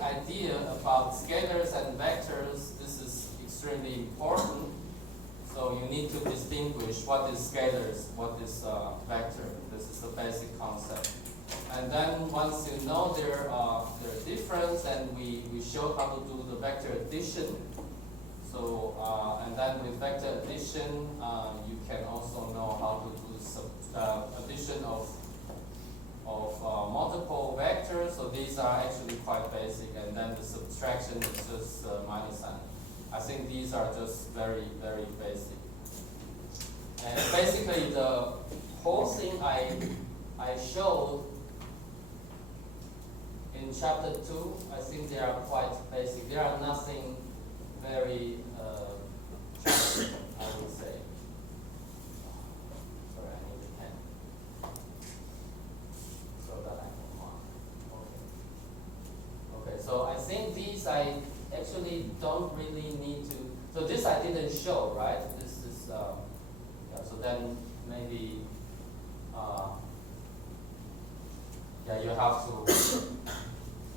basic idea about scalars and vectors, this is extremely important. So you need to distinguish what is scalars, what is vector. This is the basic concept. And then once you know their difference, then we show how to do the vector addition. So and then with vector addition, you can also know how to do addition of multiple vectors. So these are actually quite basic, and then the subtraction is just minus sign. I think these are just very, very basic. And basically the whole thing I showed in chapter 2, I think they are quite basic. There are nothing very challenging, I would say. Sorry, I need a pen so that I can mark. Okay. Okay, so I think these I actually don't really need to. So this I didn't show, right? This is yeah. So then maybe yeah, you have to.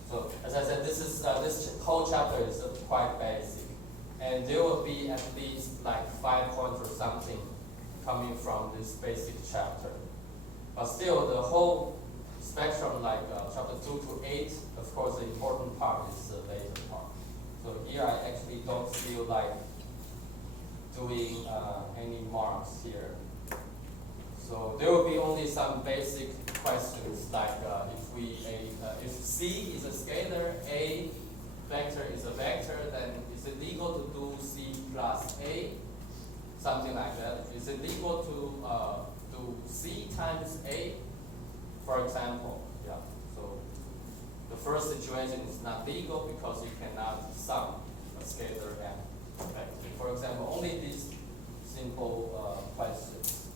So as I said, this whole chapter is quite basic, and there will be at least like 5 points or something coming from this basic chapter. But still, the whole spectrum, like chapter 2 to 8, of course, the important part is the later part. So here I actually don't feel like doing any marks here. So there will be only some basic questions like if C is a scalar, A vector is a vector, then is it equal to do C plus A? Something like that. Is it equal to do C times A? For example, yeah. So the first situation is not legal because you cannot sum a scalar and vector. For example, only these simple questions.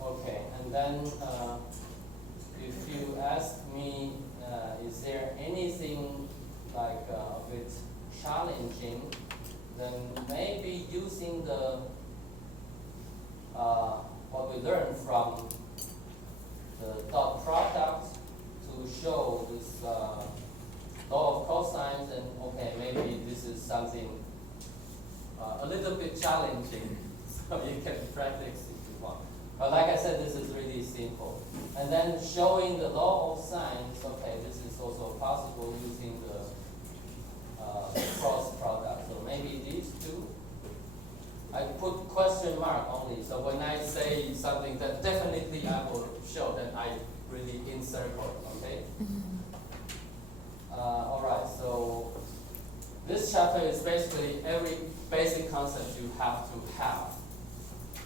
Okay, and then if you ask me, is there anything like a bit challenging, then maybe using the what we learned from the dot product to show this law of cosines, and okay, maybe this is something a little bit challenging, so you can practice if you want. But like I said, this is really simple. And then showing the law of sines, okay, this is also possible using the cross product. So maybe these two. I put question mark only. So when I say something that definitely I will show, then I really encircle it, okay? All right, so this chapter is basically every basic concept you have to have.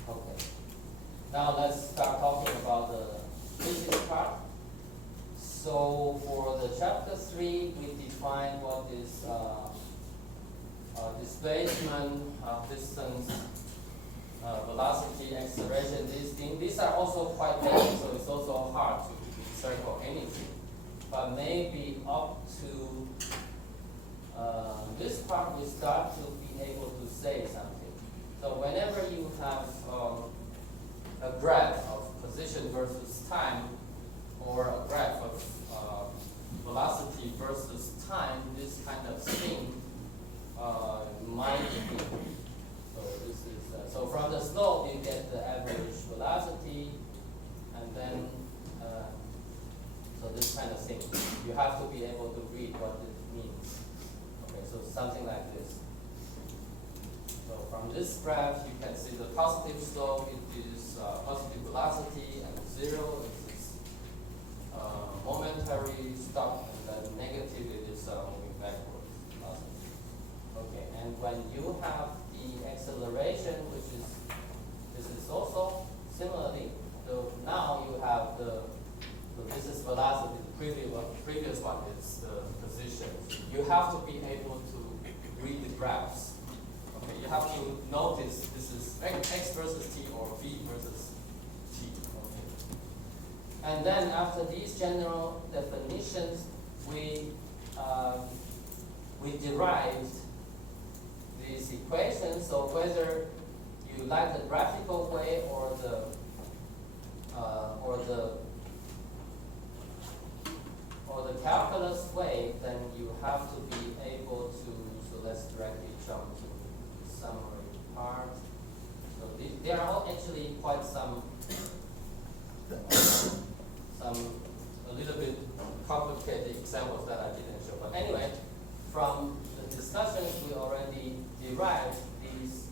Okay. Now let's start talking about the physics part. So for the chapter 3, we define what is displacement, distance, velocity, acceleration, these things. These are also quite basic, so it's also hard to circle anything. But maybe up to this part, we start to be able to say something. So whenever you have a graph of position versus time, or a graph of velocity versus time, this kind of thing might be. So this is so from the slope you get the average velocity, and then so this kind of thing. You have to be able to read what it means. Okay, so something like this. So from this graph, you can see the positive slope, it is positive velocity, and 0 is momentary stop, and then negative, it is moving backwards velocity. Okay, and when you have the acceleration, which is, this is also similarly, so now you have so this is velocity, the previous one is the position. You have to be able to read the graphs. Okay, you have to notice this is x versus t or v versus t. Okay. And then after these general definitions, we derived these equations. So whether you like the graphical way or the calculus way, then you have to be able to, so let's directly jump to summary part. So there are actually quite some a little bit complicated examples that I didn't show. But anyway, from the discussions we already derived these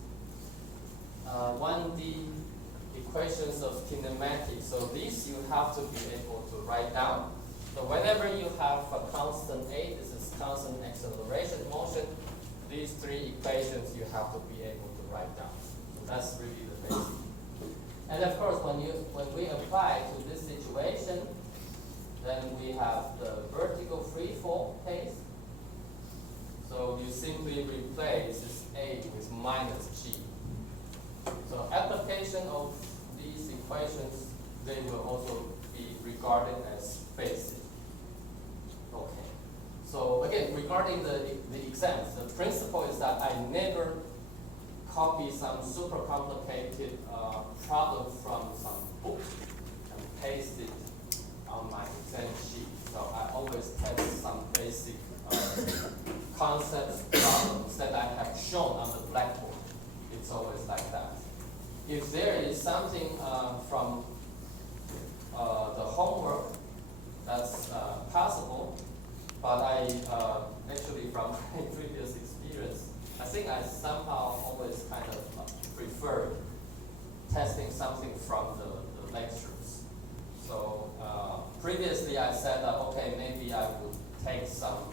1D equations of kinematics. So these you have to be able to write down. So whenever you have a constant A, this is constant acceleration motion, these three equations you have to be able to write down. So that's really the basic. And of course, when we apply to this situation, then we have the vertical free fall case. So you simply replace this A with minus G. So application of these equations, they will also be regarded as basic. Okay. So again, regarding the exams, the principle is that I never copy some super complicated problem from some book and paste it on my exam sheet. So I always test some basic concepts, problems that I have shown on the blackboard. It's always like that. If there is something from the homework that's possible, but I actually from my previous experience, I think I somehow always kind of prefer testing something from the lectures. So previously I said that, okay, maybe I would take some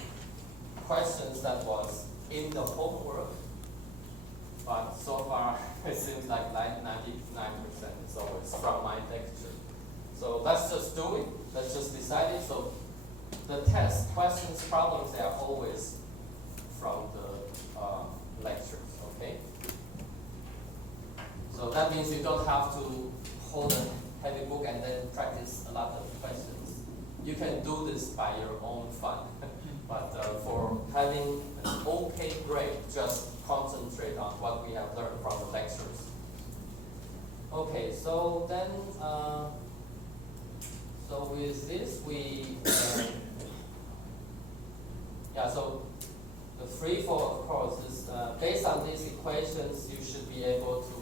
questions that was in the homework, but so far it seems like 99% is always from my lecture. So let's just do it, let's just decide it. So the test, questions, problems, they are always from the lectures, okay? So that means you don't have to hold a heavy book and then practice a lot of questions. You can do this by your own fun. But for having an okay grade, just concentrate on what we have learned from the lectures. Okay, so then, so with this we, so the free fall, of course, is based on these equations, you should be able to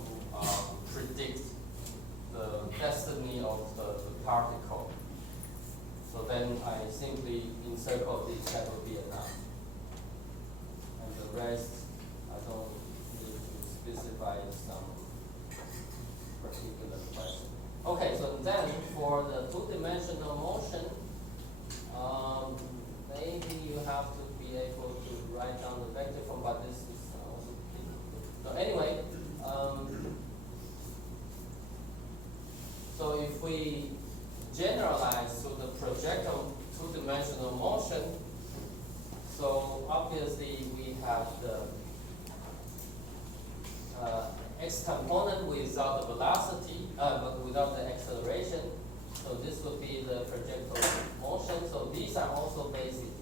predict the destiny of the particle. So then I simply encircle this, that will be enough. And the rest, I don't need to specify some particular question. Okay, so then for the two-dimensional motion, maybe you have to be able to write down the vector form, but this is also difficult. So anyway, so if we generalize to the projectile two-dimensional motion, so obviously we have the x component without the velocity, but without the acceleration. So this would be the projectile motion. So these are also basic.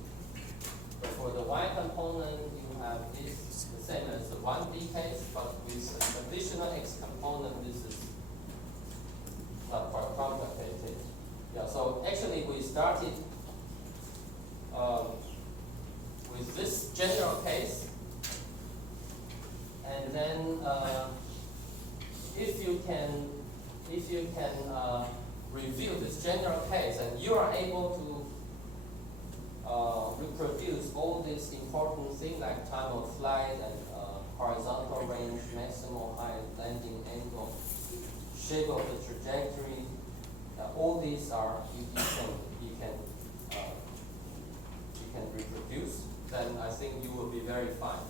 So for the y component, you have this the same as the 1D case, but with an additional x component, this is not quite complicated. Yeah, so actually we started with this general case, and then if you can review this general case, and you are able to reproduce all these important things like time of flight and horizontal range, maximal height, landing angle, shape of the trajectory. All these are you can reproduce. Then I think you will be very fine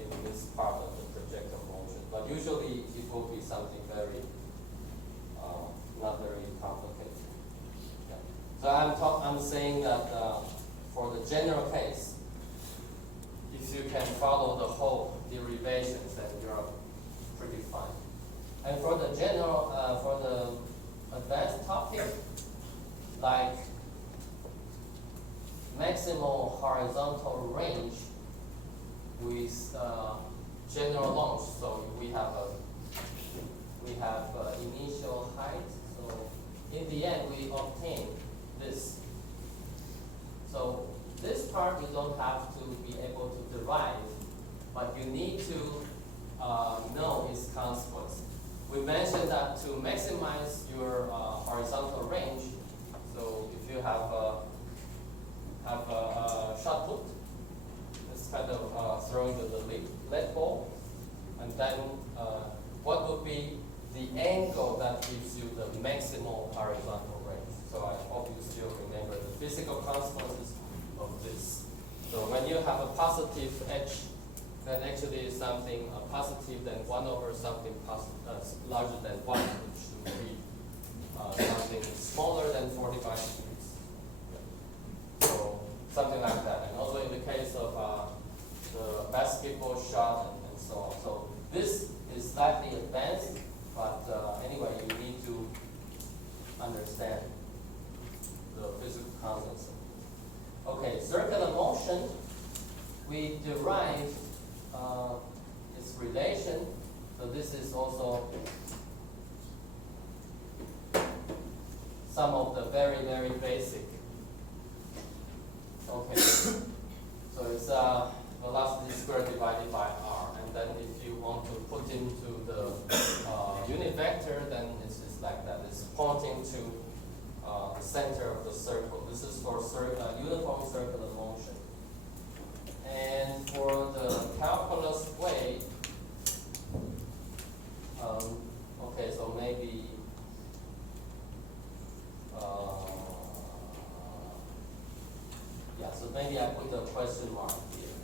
in this part of the projectile motion. But usually it will be something very not very complicated. Yeah. So I'm saying that for the general case, if you can follow the whole derivations, then you're pretty fine. And for the general, for the advanced topic, like maximal horizontal range with general launch. So we have initial height. So in the end, we obtain this. So this part you don't have to be able to derive, but you need to know its consequence. We mentioned that to maximize your horizontal range, so if you have a shot put, it's kind of throwing the lead ball, and then what would be the angle that gives you the maximal horizontal range? So I hope you still remember the physical consequences of this. So when you have a positive edge, then actually is something positive than 1 over something larger than 1, which should be something smaller than 45 degrees. So something like that. And also in the case of the basketball shot and so on. So this is slightly advanced, but anyway, you need to understand the physical concepts. Okay, circular motion, we derive its relation. So this is also some of the very, very basic. Okay, so it's velocity squared divided by r. And then if you want to put into the unit vector, then it's just like that. It's pointing to the center of the circle. This is for uniform circular motion. And for the calculus way, okay, so maybe yeah, so maybe I put a question mark here.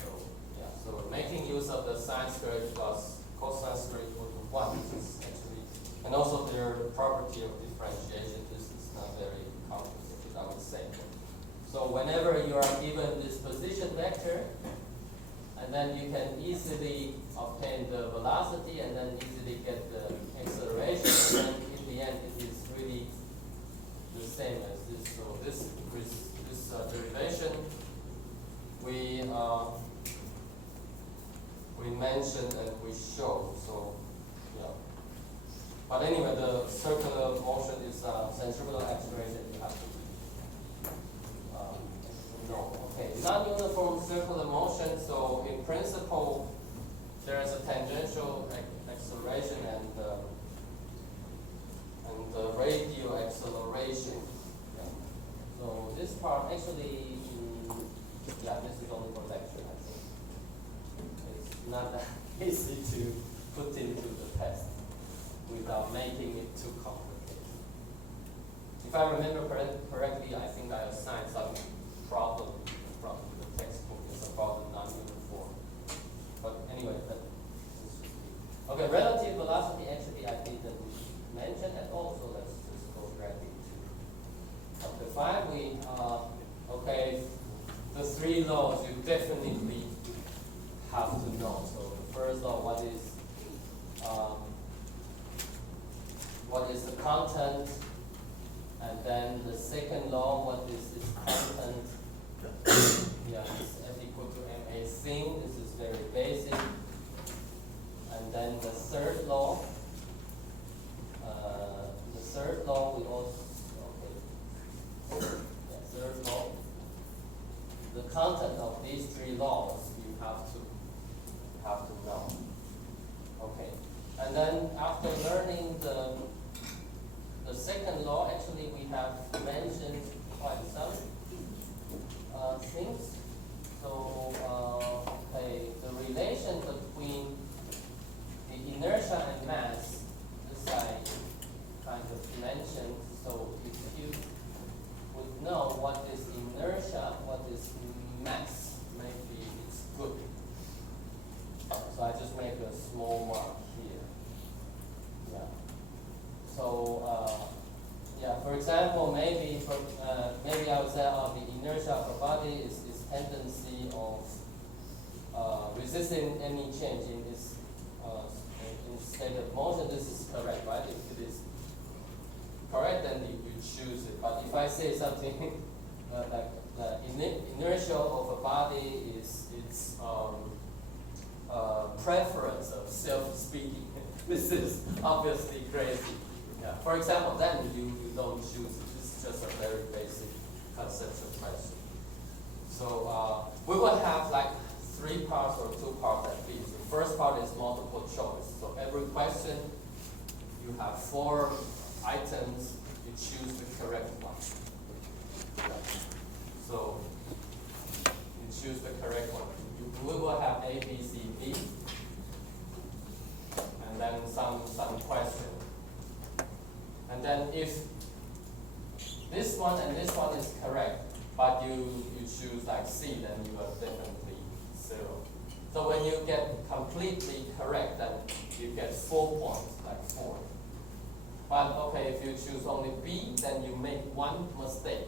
So yeah, so making use of the sine squared plus cosine squared equal to 1. This is actually, and also their property of differentiation. This is not very complicated, I would say. So whenever you are given this position vector, and then you can easily obtain the velocity and then easily get the acceleration, and then in the end it is really the same as this. So this derivation we mentioned and we showed. So yeah. But anyway, the circular motion is centrifugal acceleration. You have to no. Okay, non-uniform circular motion. So in principle, there is a tangential acceleration and the radial acceleration. Yeah. So this part actually, yeah, this is only for lecture. I think it's not that easy to put into the test without making it too complicated. If I remember correctly, I think I assigned some problem from the textbook is about the non-uniform. But anyway, okay, relative velocity actually I didn't mention at all, so let's just go directly to chapter 5. We okay, the 3 laws you definitely have to know. So the first law, what is the content? And then the second law, what is this content? Yeah, it's F equal to ma thing. This is very basic. And then the third law. We also okay. Yeah, third law. The content of these 3 laws you have to know. Okay. And then after learning the second law, actually we have mentioned quite some things. So okay, the relation between the inertia and mass, this I kind of mentioned. So if you would know what is inertia, what is mass, maybe it's good. So I just make a small mark here. Yeah. So yeah, for example, maybe I would say the inertia of a body is its tendency of resisting any change in its state of motion. This is correct, right? If it is correct, then you choose it. But if I say something like the inertia of a body is its preference of self-speaking, this is obviously crazy. Yeah. For example, then you don't choose it. This is just a very basic conceptual question. So we will have like 3 parts or 2 parts at least. The first part is multiple choice. So every question, you have 4 items, you choose the correct one. So you choose the correct one. We will have A, B, C, D, and then some question. And then if this one and this one is correct, but you choose like C, then you are definitely 0. So when you get completely correct, then you get 4 points, like 4. But okay, if you choose only B, then you make 1 mistake,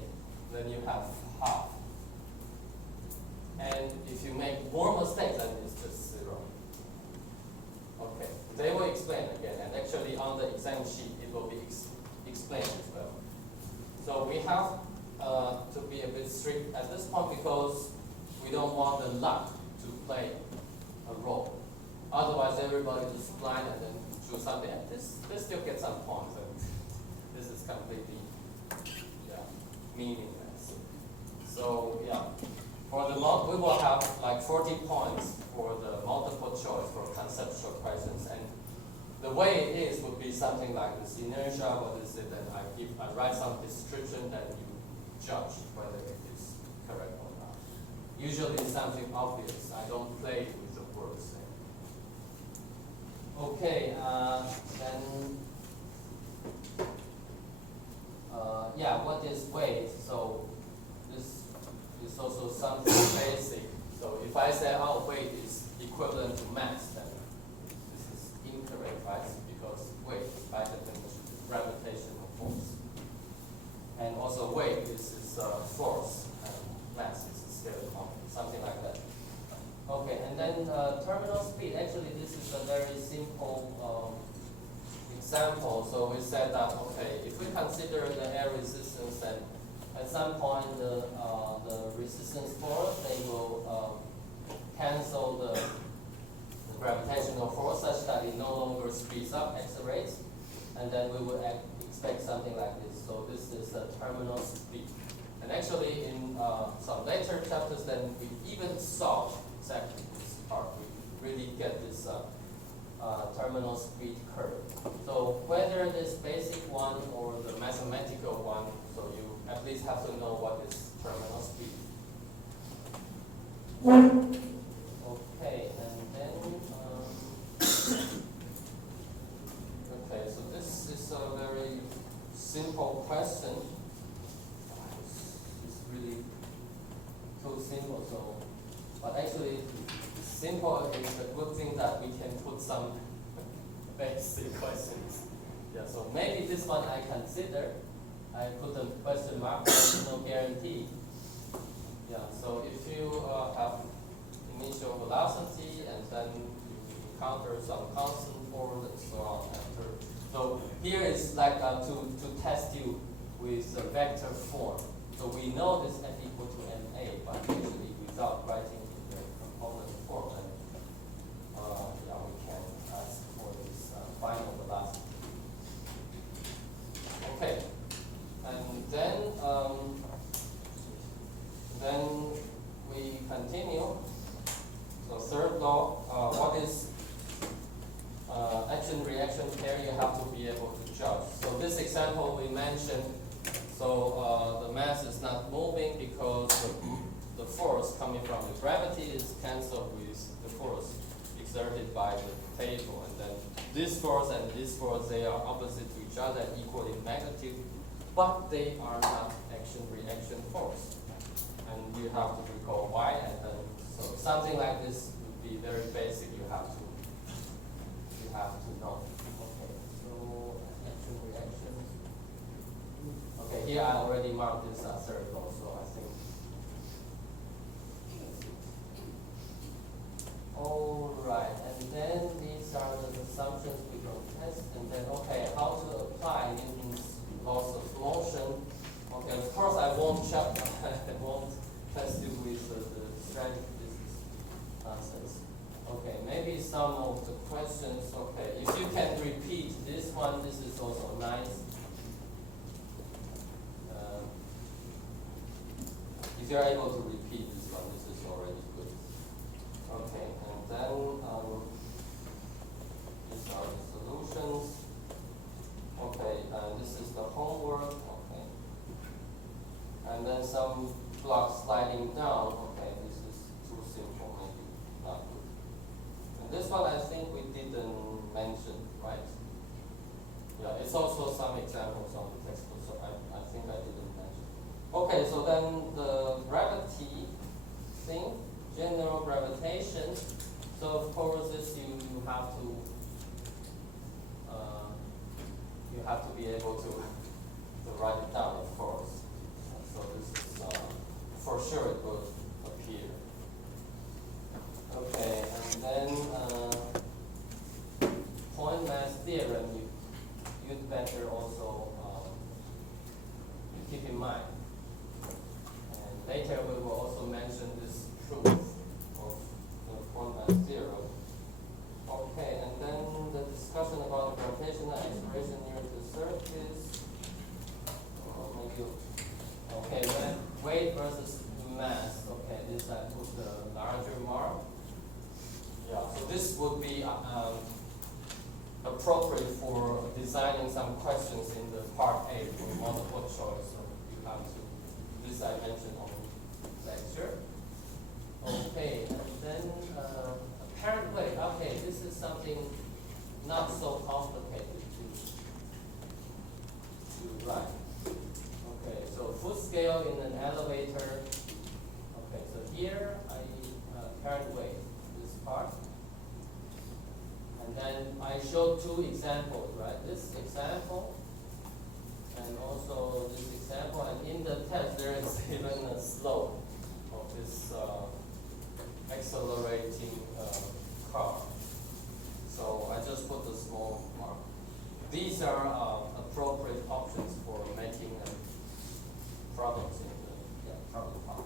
then you have half. And if you make more mistakes, then it's just 0. Okay, they will explain again, and actually on the exam sheet, it will be explained as well. So we have to be a bit strict at this point because we don't want the luck to play a role. Otherwise, everybody is blind and then choose something, and this still gets some points, and this is completely meaningless. So for the we will have like 40 points for the multiple choice for conceptual questions, and the way it is would be something like this inertia. What is it? And I write some description, and you judge whether it is correct or not. Usually it's something obvious. I don't play with the words. Okay, then what is weight? So this is also something basic. So if I say, oh, weight is equivalent to mass, then this is incorrect, right? Because weight, by definition, is gravitational force. And also weight is force, and mass is scalar quantity, something like that. Okay, and then terminal speed. Actually, this is a very simple example. So we said that, okay, if we consider the air resistance, then at some point the resistance force, they will cancel the gravitational force such that it no longer speeds up, accelerates, and then we would expect something like this. So this is the terminal speed. And actually in some later chapters, then we even solve exactly this part. We really get this terminal speed curve. So whether this basic one or the mathematical one, so you at least have to know what is terminal speed. Okay, and then okay, so this is a very simple question. It's really too simple. So, but actually, simple is a good thing that we can put some basic questions. Yeah. So maybe this one I consider. I put a question mark, but no guarantee. Yeah. So if you have initial velocity and then you encounter some constant force and so on after. So here is like to test you with the vector form. So we know this f equal to ma, but usually without writing in the component form, and we can ask for this final velocity. Okay, and then we continue. So third law, what is action-reaction pair? You have to be able to judge. So this example we mentioned, so the mass is not moving because the force coming from the gravity is cancelled with the force exerted by the table. And then this force and this force, they are opposite to each other and equal in magnitude, but they are not action-reaction force. And you have to recall why, and then so something like this would be very basic. You have to know. Okay, so action reaction. Okay, here I already marked this third law, so I think. All right, and then these are the assumptions we will test, and then how to apply Newton's laws of motion. Okay, of course I won't test you with the strategy. This is nonsense. Okay, maybe some of the questions. Okay, if you can repeat this one, this is also nice. If you're able to repeat this it's also some examples on the textbook, so I think I didn't mention. Okay, so then the gravity thing, general gravitation. So of course this you have to be able to write it down, of course. So this is for sure it will appear. Okay, and then point mass theorem you'd better also keep in mind. And later we will also mention this proof of the point mass theorem. Okay, and then the discussion about gravitational acceleration near the surface. Okay, weight versus mass. Okay, this I put the larger mark. Yeah, so this would be appropriate for designing some questions in the part A for multiple choice. So you have to, this I mentioned on lecture. Okay, and then apparent weight. Okay, this is something not so complicated to write. Okay, so foot scale in an elevator. Okay, so here apparent weight, this part. And then I showed two examples, right? This example and also this example. And in the test, there is even a slope of this accelerating car. So I just put the small mark. These are appropriate options for making problems in the problem part.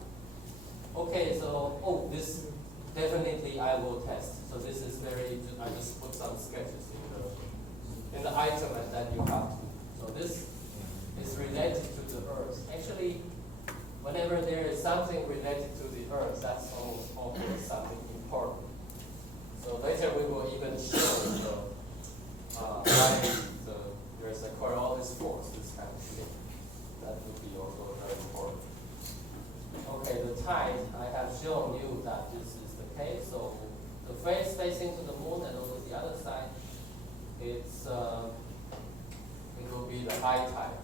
Okay, so this definitely I will test. So this is I just put some sketches in the item, and then you have to. So this is related to the Earth. Actually, whenever there is something related to the Earth, that's almost always something important. So later we will even show why there's a Coriolis force, this kind of thing. That would be also very important. Okay, the tide, I have shown you that this is the case. So the face facing to the moon and over the other side, it will be the high tide.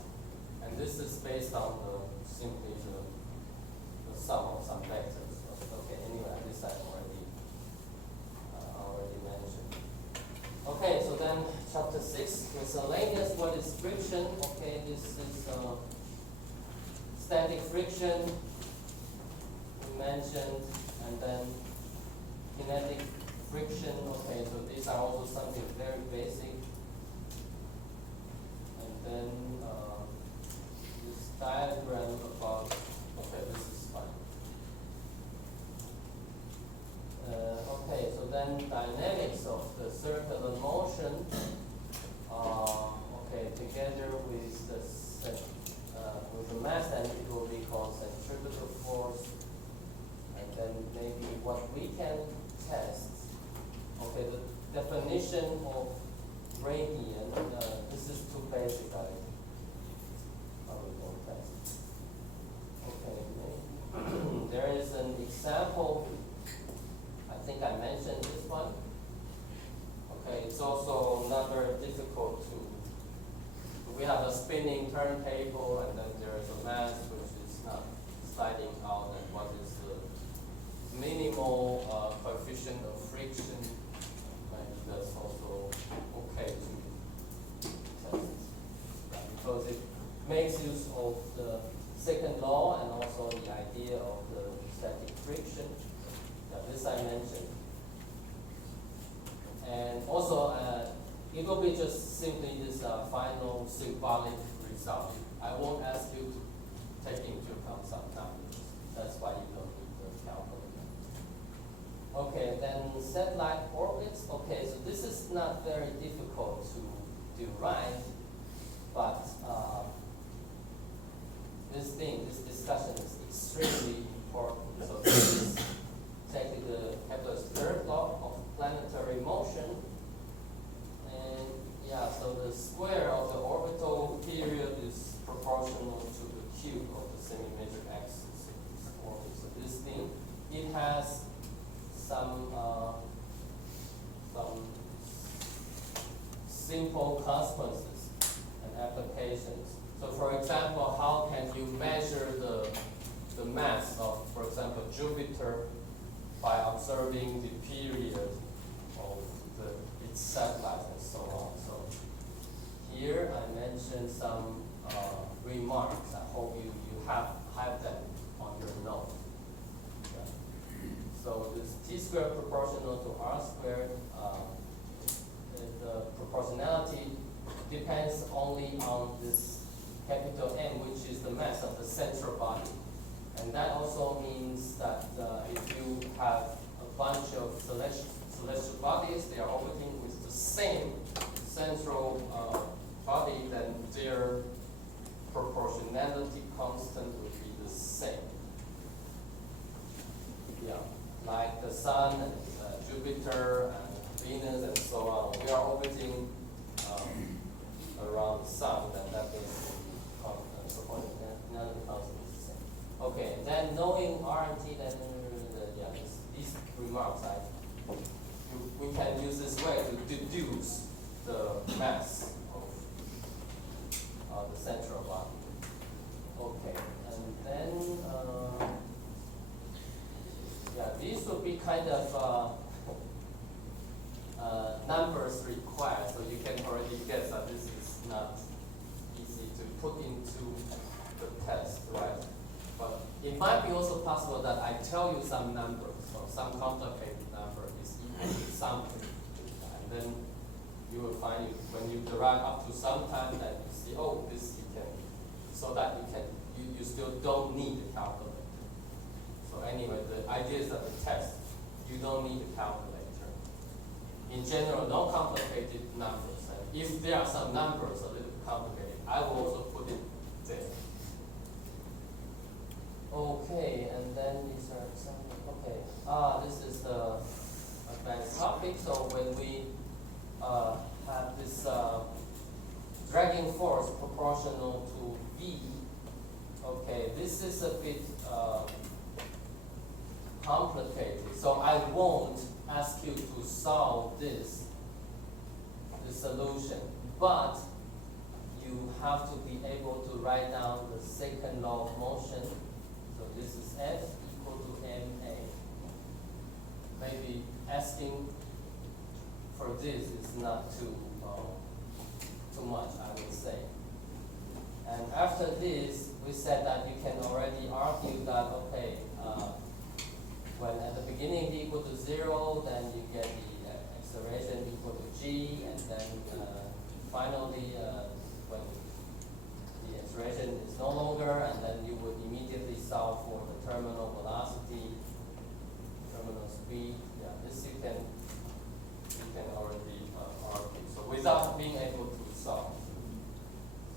And this is based on simply the sum of some vectors. Okay, anyway, this I already mentioned. Okay, so then chapter 6, miscellaneous. What is friction? Okay, this is static friction we mentioned, and then kinetic friction. Okay, so these are also something very basic. And then this diagram about, okay, this is fine. Okay, so then dynamics of the circular motion. Okay, together with the mass, and it will be called centripetal force. And then maybe what we can test. Okay, the definition of radian. This is too basic. I probably won't test. Okay, there is an example. I think I mentioned this one. Okay, it's also not very difficult to. We have a spinning turntable, and then there is a mass which is not sliding out, and what is the minimal coefficient of friction? Maybe that's also okay to test, because it makes use of the second law and also the idea of the static friction. This I mentioned. And also, it will be just simply this final symbolic result. I won't ask you to take into account some numbers. That's why you don't need the calculator. Okay, then satellite orbits. Okay, so this is not very difficult to derive, but this discussion is extremely important. So this is exactly the Kepler's third law of planetary motion. And yeah, so the square of the orbital period is proportional to the cube of the semi-major axis of this orbit. So this thing, it has some simple consequences. applications. So for example, how can you measure the mass of, for example, Jupiter by observing the period of its satellites and so on. So here I mentioned some remarks. I hope you have them on your note. Yeah. So this t squared proportional to r squared, the proportionality depends only on this capital M, which is the mass of the central body. And that also means that if you have a bunch of celestial bodies, they are orbiting with the same central body, then their proportionality constant would be the same. Yeah, like the Sun and Jupiter and Venus and so on. We are orbiting around the Sun, and that means proportionality constant is the same. Okay, then knowing R and T, then these remarks, we can use this way to deduce the mass of the central body. Okay, and then these would be kind of numbers required, so you can already guess that this is not easy to put into the test, right? But it might be also possible that I tell you some numbers, so some complicated number is equal to something, and then you will find when you derive up to some time that you see, oh, this you can, so that you still don't need a calculator. So anyway, the idea is that the test, you don't need a calculator. In general, no complicated numbers. And if there are some numbers a little complicated, I will also put it there. Okay, and then these are some, okay. This is the advanced topic. So when we have this dragging force proportional to V, okay, this is a bit complicated. So I won't ask you to solve the solution, but you have to be able to write down the second law of motion. So this is F equal to ma. Maybe asking for this is not too much, I would say. And after this, we said that you can already argue that, okay, when at the beginning v equal to 0, then you get the acceleration equal to g, and then finally when the acceleration is no longer, and then you would immediately solve for the terminal velocity, terminal speed. Yeah, this you can already argue. So without being able to solve.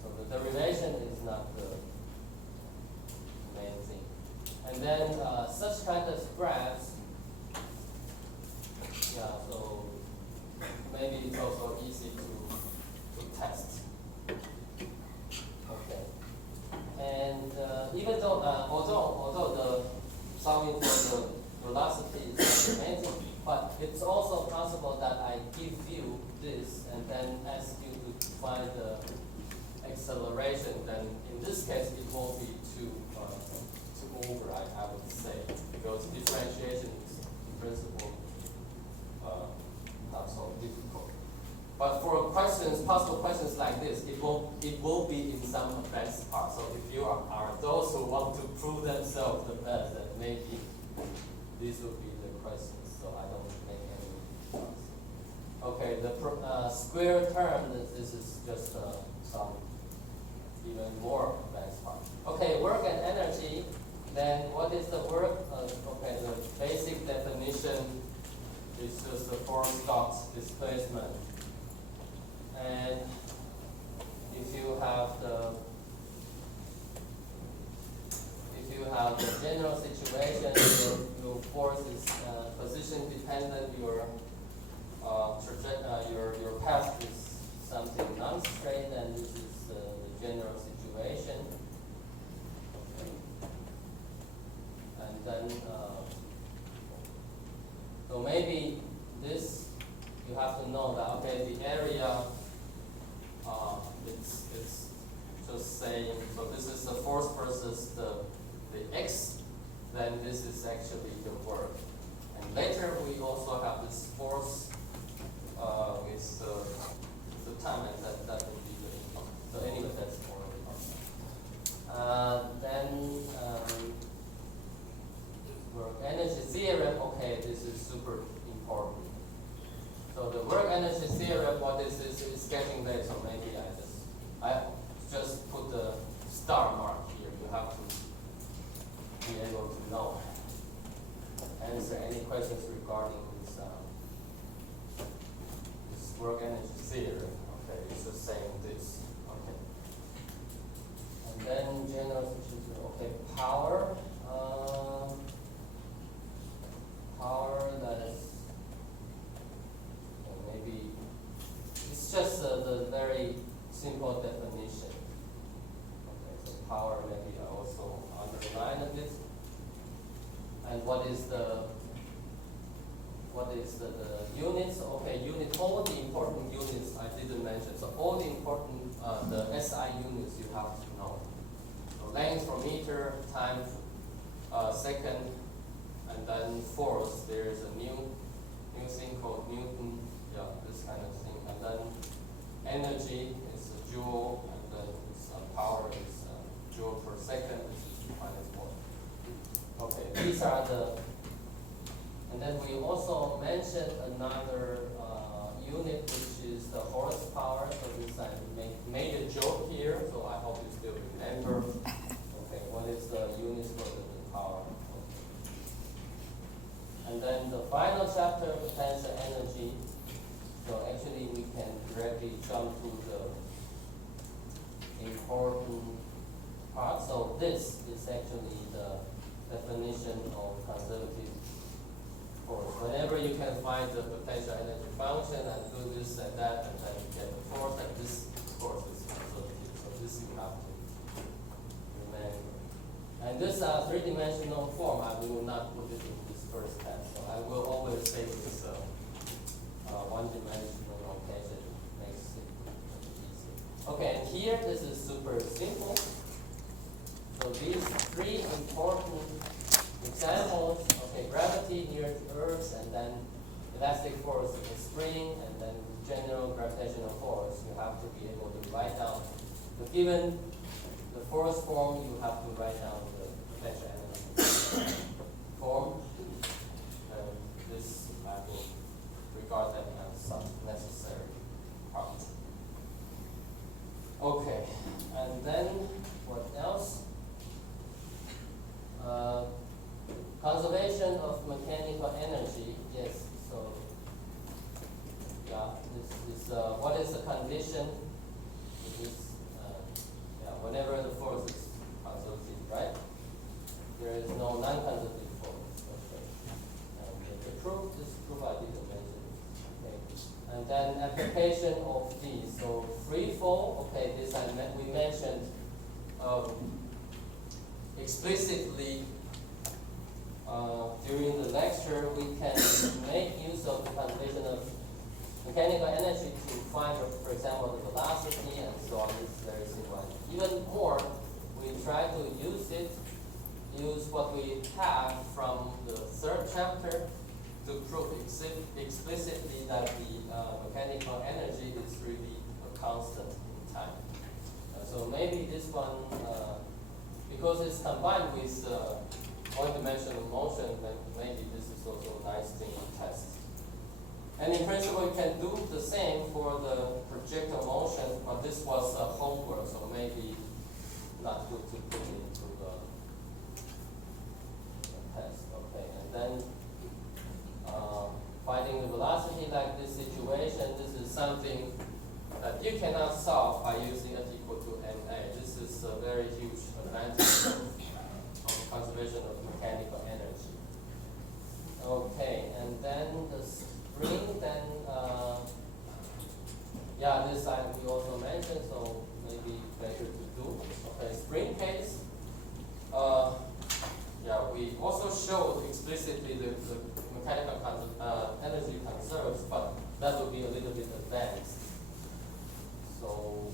So the derivation is not the main thing. And then such kind of graphs, so maybe it's also easy to test. Okay. And even though, although the solving for the velocity is not the main thing, but it's also possible that I give you this and then ask you to find the acceleration. Then in this case, it won't be too over, I would say, because differentiation is in principle not so difficult. But for possible questions like this, it will be in some advanced part. So if you are those who want to prove themselves the best, then maybe these will be the questions. So I don't make any choice. Okay, the square term. This is just some even more advanced part. Okay, work and energy. Then what is the work? Okay, the basic definition is just the force-Stokes displacement. And if you have the general situation, your force is position dependent. Your path is something non-straight, and this is the general situation. And then, so maybe this, you have to know that, okay, the area, the it's just saying, so this is the force versus the x, then this is actually the work. And later we also have this force with the time, and that will be the income. So anyway, that's already then work energy theorem, okay, this is super important. So the work energy theorem, what is this? It's getting late, so maybe I just put the star mark here. You have to be able to know. Answer any questions regarding this work energy theorem. Okay, it's just saying this. Okay. And then general situation. Okay, power. Power, that is maybe it's just the very simple definition. Okay, so power maybe I also underline a bit. And what is the units? Okay, unit, all the important units I didn't mention. So all the important the SI units you have to know. So length for meter, time second, and then force. There is a new thing called Newton. Yeah, this kind of thing. And then energy is a joule, and then it's, power is joule per second. This is minus 1. Okay, these are the. And then we also mentioned another unit, which is the horsepower. So this I made a joke here, so I hope you still remember. Okay, what is the unit for the power? Okay. And then the final chapter, potential energy. So actually we can directly jump to the important part. So this is actually the definition of conservative force. Whenever you can find the potential energy function and do this and that, and then you get the force, and this force is conservative. So this you have to remember. And this three-dimensional form, I will not put it in this first test. So I will always say this one-dimensional notation makes it easy. Okay, and here this is super simple. So these three important examples, okay, gravity near the Earth, and then elastic force in the spring, and then general gravitational force, you have to be able to write down. So given the force form, you have to write down the potential energy form. And this I will regard them as some necessary part. Okay, and then what else? Conservation of mechanical energy. Yes. So, yeah, this is what is the condition? It is whenever the force is conservative, right? There is no non-conservative force. Okay. And the proof. This proof I didn't mention. Okay. And then application of these. So free fall. Okay. This we mentioned explicitly. During the lecture, we can make use of the conservation of mechanical energy to find, for example, the velocity and so on. This is very simple. Even more, we try to use what we have from the third chapter to prove explicitly that the mechanical energy is really a constant in time. So maybe this one, because it's combined with one-dimensional motion, then maybe this is also a nice thing to test. And in principle, you can do the same for the projectile motion, but this was homework, so maybe not good to put into the test. Okay, and then finding the velocity like this situation, this is something that you cannot solve by using F equal to ma. This is a very huge advantage of conservation of mechanical energy. Okay, and then the spring, then this we also mentioned, so maybe better to do. Okay, spring case. We also showed explicitly the mechanical energy conserves, but that would be a little bit advanced. So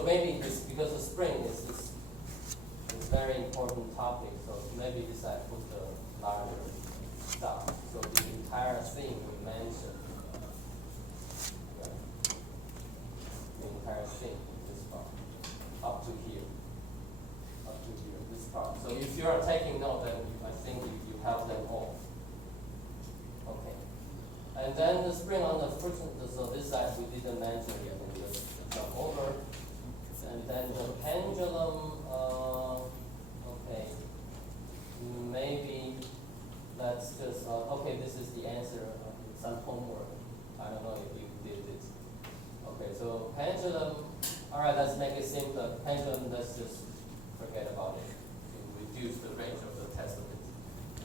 so maybe this, because the spring is a very important topic, so maybe this I put the larger stuff. So the entire thing we mentioned, the entire thing, this part, up to here, this part. So if you are taking note, then I think you have them all. Okay. And then the spring on the friction, so this side we didn't mention yet, and just jump over. And then the pendulum, okay, maybe let's just, okay, this is the answer, some homework. I don't know if you did it. Okay, so pendulum, all right, let's make it simpler. Pendulum, let's just forget about it. We reduce the range of the test a bit.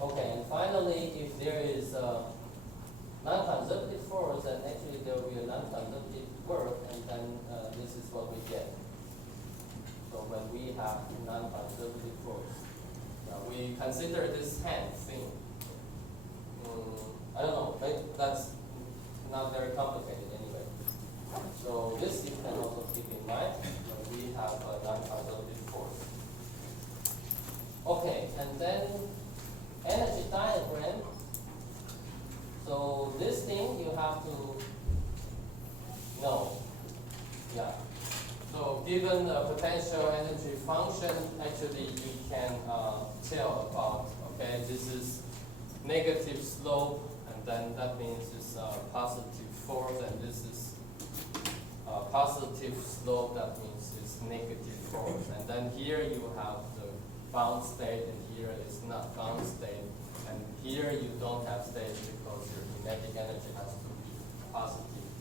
Okay, and finally, if there is non-conservative force, then actually there will be a non-conservative work, and then this is what we get. So when we have non-conservative force, we consider this hand thing. I don't know, but that's not very complicated anyway. So this you can also keep in mind when we have a non-conservative force. Okay, and then energy diagram. So this thing you have to know. Yeah. So given the potential energy function, actually we can tell about, okay, this is negative slope, and then that means it's positive force, and this is positive slope, that means it's negative force. And then here you have the bound state, and here is not bound state. And here you don't have state because your kinetic energy has to be positive.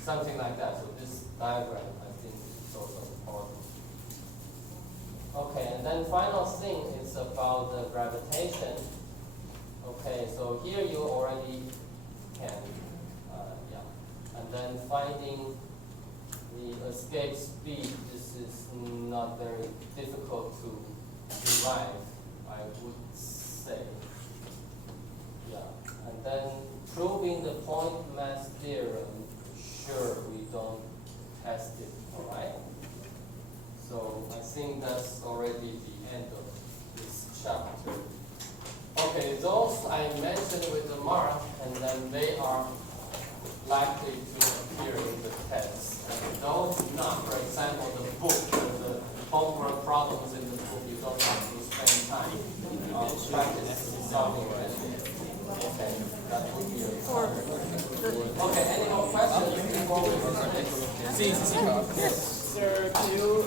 Something like that. So this diagram, I think, is also important. Okay, and then final thing is about the gravitation. Okay, so here you already can, and then finding the escape speed, this is not very difficult to derive, I would say. Yeah, and then proving the point mass theorem, sure, we don't test it, all right? So I think that's already the end of this chapter. Okay, those I mentioned with the mark, and then they are likely to appear in the test. And those not, for example, the book, the homework problems in the book, you don't have to spend time practice solving them. Okay, that would be a okay, any more questions before we proceed? Yes. Sir, do you